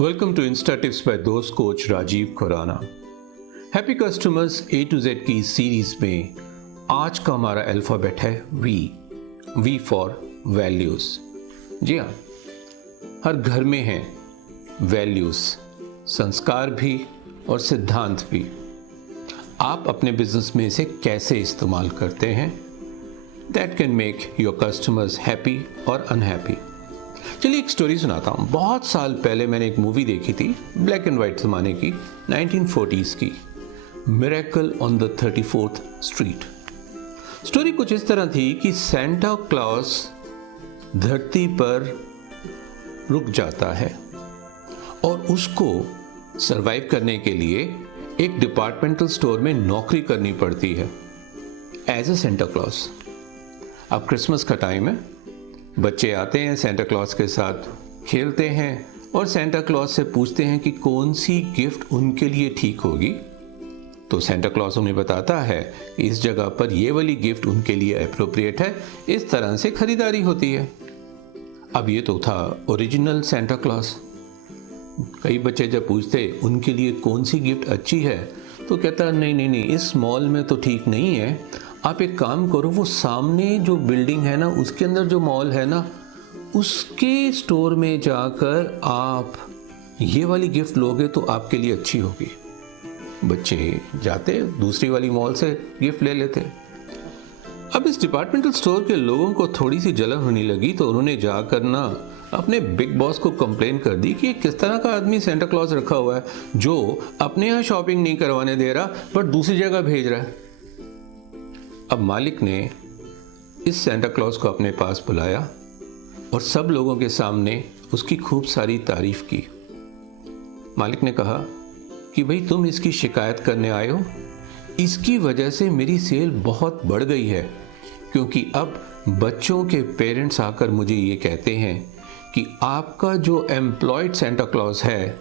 Welcome to Insta tips by दोस्त coach Rajiv Khurana. Happy customers A to Z की series में आज का हमारा अल्फ़ाबेट है वी फॉर वैल्यूज़। जी हाँ, हर घर में है वैल्यूज़, संस्कार भी और सिद्धांत भी। आप अपने बिजनेस में इसे कैसे इस्तेमाल करते हैं, that can make your customers happy और अनहैप्पी। चलिए एक स्टोरी सुनाता हूँ। बहुत साल पहले मैंने एक मूवी देखी थी, ब्लैक एंड वाइट ज़माने की, 1940s की, miracle on the 34th street. Story कुछ इस तरह थी कि सेंटा क्लॉस धरती पर रुक जाता है और उसको सरवाइव करने के लिए एक डिपार्टमेंटल स्टोर में नौकरी करनी पड़ती है एज ए सेंटा क्लॉस। अब क्रिसमस का टाइम है, बच्चे आते हैं सेंटा क्लॉस के साथ, खेलते हैं और सेंटा क्लॉस से पूछते हैं कि कौन सी गिफ्ट उनके लिए ठीक होगी। तो सेंटा क्लॉस उन्हें बताता है इस जगह पर ये वाली गिफ्ट उनके लिए अप्रोप्रिएट है, इस तरह से खरीदारी होती है। अब ये तो था ओरिजिनल सेंटा क्लॉस। कई बच्चे जब पूछते उनके लिए कौन सी गिफ्ट अच्छी है तो कहता नहीं, इस मॉल में तो ठीक नहीं है, आप एक काम करो, वो सामने जो बिल्डिंग है ना, उसके अंदर जो मॉल है ना, उसके स्टोर में जाकर आप ये वाली गिफ्ट लोगे तो आपके लिए अच्छी होगी। बच्चे जाते दूसरी वाली मॉल से गिफ्ट ले लेते। अब इस डिपार्टमेंटल स्टोर के लोगों को थोड़ी सी जलन होने लगी तो उन्होंने जाकर ना अपने बिग बॉस को कंप्लेन कर दी कि किस तरह का आदमी सेंटा क्लॉस रखा हुआ है जो अपने यहाँ शॉपिंग नहीं करवाने दे रहा बट दूसरी जगह भेज रहा है। अब मालिक ने इस सेंटा क्लॉस को अपने पास बुलाया और सब लोगों के सामने उसकी खूब सारी तारीफ की। मालिक ने कहा कि भाई तुम इसकी शिकायत करने आए हो, इसकी वजह से मेरी सेल बहुत बढ़ गई है, क्योंकि अब बच्चों के पेरेंट्स आकर मुझे ये कहते हैं कि आपका जो एम्प्लॉयड सेंटा क्लॉस है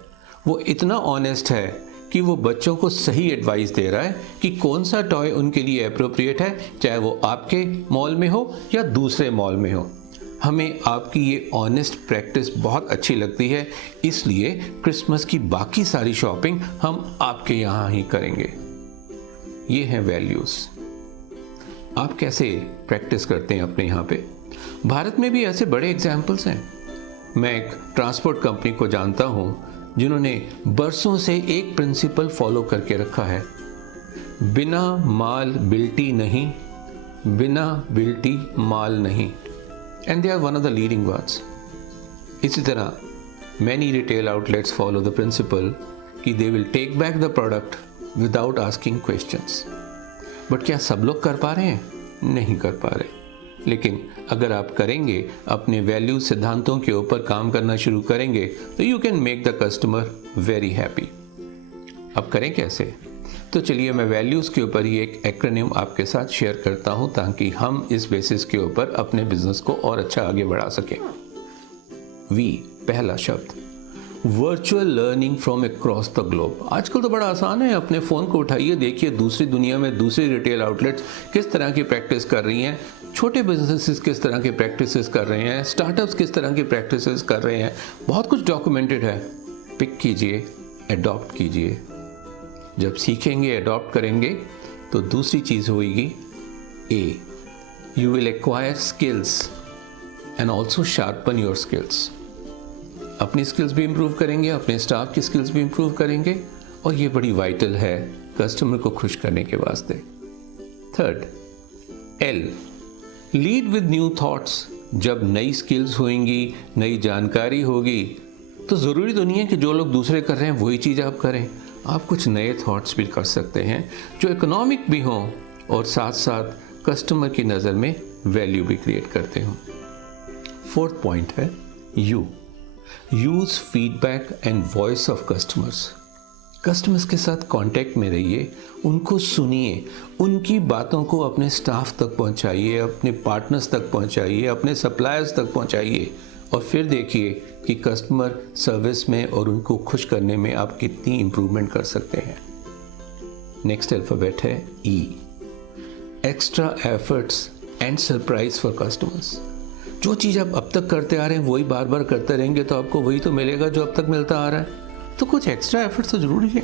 वो इतना ऑनेस्ट है कि वो बच्चों को सही एडवाइस दे रहा है कि कौन सा टॉय उनके लिए अप्रोप्रिएट है, चाहे वो आपके मॉल में हो या दूसरे मॉल में हो। हमें आपकी ये ऑनेस्ट प्रैक्टिस बहुत अच्छी लगती है, इसलिए क्रिसमस की बाकी सारी शॉपिंग हम आपके यहाँ ही करेंगे। ये हैं वैल्यूज़। आप कैसे प्रैक्टिस करते हैं अपने यहाँ पे? भारत में भी ऐसे बड़े एग्जाम्पल्स हैं। मैं एक ट्रांसपोर्ट कंपनी को जानता हूँ जिन्होंने बरसों से एक प्रिंसिपल फॉलो करके रखा है, बिना माल बिल्टी नहीं, बिना बिल्टी माल नहीं, and they are one of the leading words. इसी तरह many retail outlets follow the principle कि they will take back the product without asking questions. But क्या सब लोग कर पा रहे हैं? नहीं कर पा रहे। लेकिन अगर आप करेंगे, अपने वैल्यू सिद्धांतों के ऊपर काम करना शुरू करेंगे तो you can make the customer very happy. अब करें कैसे? तो चलिए मैं वैल्यूज़ के ऊपर ही एक एक्रोनिम आपके साथ शेयर करता हूं ताकि हम इस बेसिस के ऊपर अपने बिजनेस को और अच्छा आगे बढ़ा सकें। वी, पहला शब्द, virtual learning from across the globe. आजकल तो बड़ा आसान है, अपने फ़ोन को उठाइए, देखिए दूसरी दुनिया में दूसरी रिटेल आउटलेट्स किस तरह की प्रैक्टिस कर रही हैं, छोटे बिजनेसेस किस तरह की प्रैक्टिसेस कर रहे हैं, स्टार्टअप्स किस तरह की प्रैक्टिसेस कर रहे हैं, बहुत कुछ डॉक्यूमेंटेड है। पिक कीजिए, एडॉप्ट कीजिए। जब सीखेंगे, एडॉप्ट करेंगे तो दूसरी चीज़ होगी A, you will acquire skills and also sharpen your skills. अपनी स्किल्स भी इंप्रूव करेंगे, अपने स्टाफ की स्किल्स भी इंप्रूव करेंगे, और ये बड़ी वाइटल है कस्टमर को खुश करने के वास्ते। Third, L, lead with new thoughts. जब नई स्किल्स होंगी, नई जानकारी होगी, तो ज़रूरी तो नहीं है कि जो लोग दूसरे कर रहे हैं वही चीज़ आप करें। आप कुछ नए थॉट्स भी कर सकते हैं जो इकोनॉमिक भी हों और साथ साथ कस्टमर की नज़र में वैल्यू भी क्रिएट करते हों। फोर्थ पॉइंट है you, use feedback and voice of customers. Customers के साथ कांटेक्ट में रहिए, उनको सुनिए, उनकी बातों को अपने स्टाफ तक पहुंचाइए, अपने पार्टनर्स तक पहुंचाइए, अपने सप्लायर्स तक पहुंचाइए, और फिर देखिए कि कस्टमर सर्विस में और उनको खुश करने में आप कितनी इम्प्रूवमेंट कर सकते हैं। नेक्स्ट अल्फ़ाबेट है E, extra efforts and surprise for customers. जो चीज़ आप अब तक करते आ रहे हैं वही बार बार करते रहेंगे तो आपको वही तो मिलेगा जो अब तक मिलता आ रहा है। तो कुछ एक्स्ट्रा एफर्ट तो ज़रूरी है।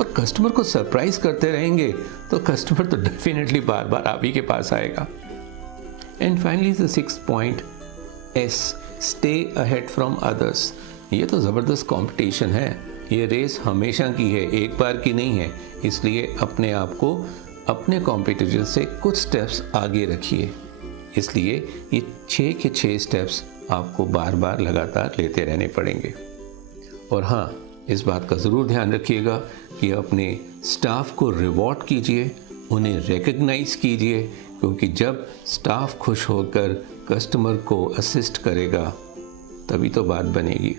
और कस्टमर को सरप्राइज करते रहेंगे तो कस्टमर तो डेफिनेटली बार बार आप ही के पास आएगा। And finally the 6th point, S, stay ahead from others. ये तो ज़बरदस्त कंपटीशन है, ये रेस हमेशा की है, एक बार की नहीं है। इसलिए अपने आप को अपने कॉम्पिटिशन से कुछ स्टेप्स आगे रखिए। इसलिए ये 6 के 6 स्टेप्स आपको बार बार लगातार लेते रहने पड़ेंगे। और हाँ, इस बात का ज़रूर ध्यान रखिएगा कि अपने स्टाफ को रिवॉर्ड कीजिए, उन्हें रिकग्नाइज़ कीजिए, क्योंकि जब स्टाफ खुश होकर कस्टमर को असिस्ट करेगा तभी तो बात बनेगी।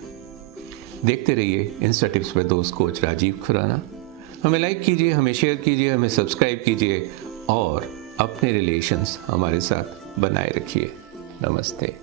देखते रहिए इंस्टा टिप्स विद दोस्त कोच राजीव खुराना। हमें लाइक कीजिए, हमें शेयर कीजिए, हमें सब्सक्राइब कीजिए और अपने रिलेशंस हमारे साथ बनाए रखिए। नमस्ते।